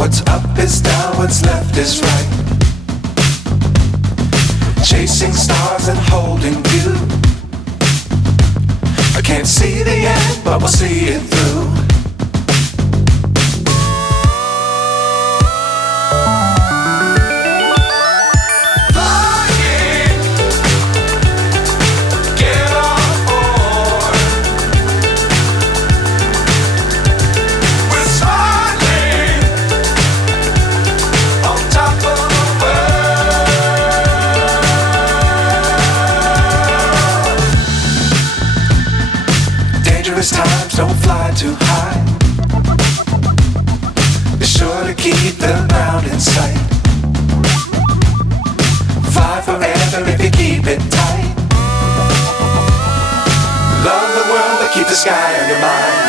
What's up is down, what's left is right. Chasing stars and holding you. I can't see the end, but we'll see it through. Times don't fly too high. Be sure to keep the ground in sight. Fly forever if you keep it tight. Love the world but keep the sky on your mind.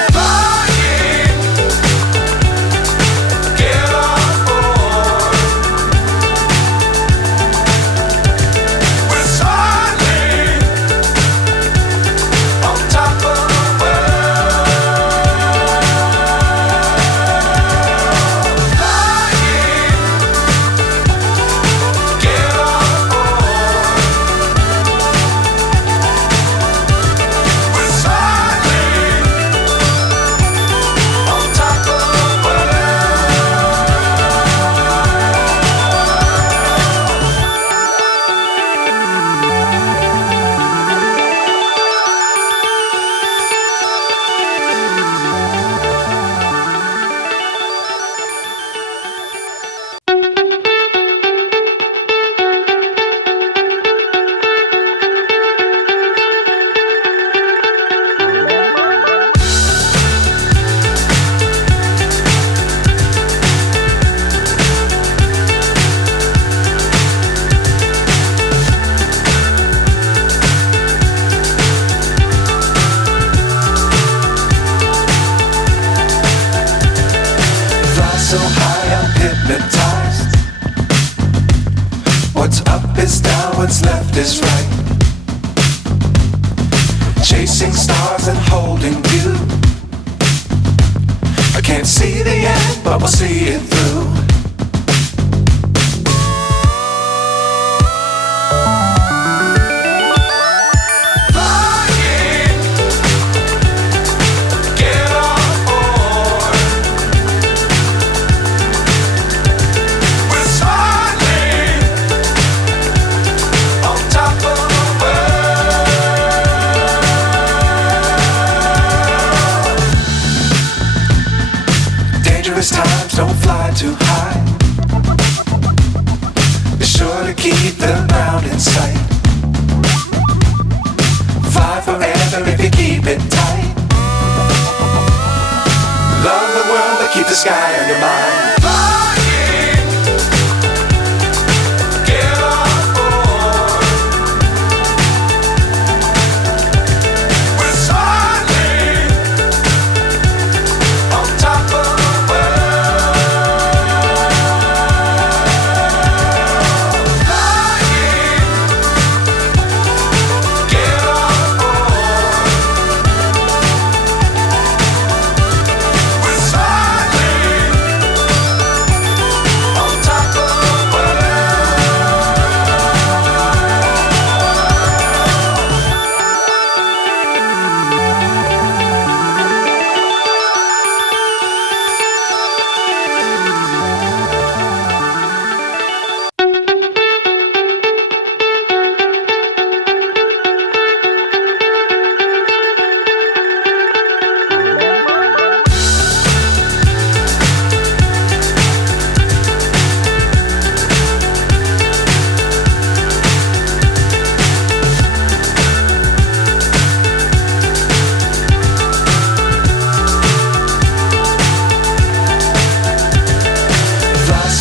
So high I'm hypnotized. What's up is down, what's left is right. Chasing stars and holding you. I can't see the end, but we'll see it through. Times don't fly too high. Be sure to keep the ground in sight. Fly forever if you keep it tight. Love the world but keep the sky on your mind.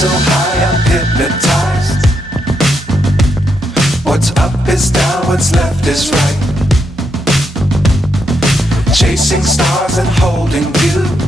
So high I'm hypnotized. What's up is down, what's left is right. Chasing stars and holding you.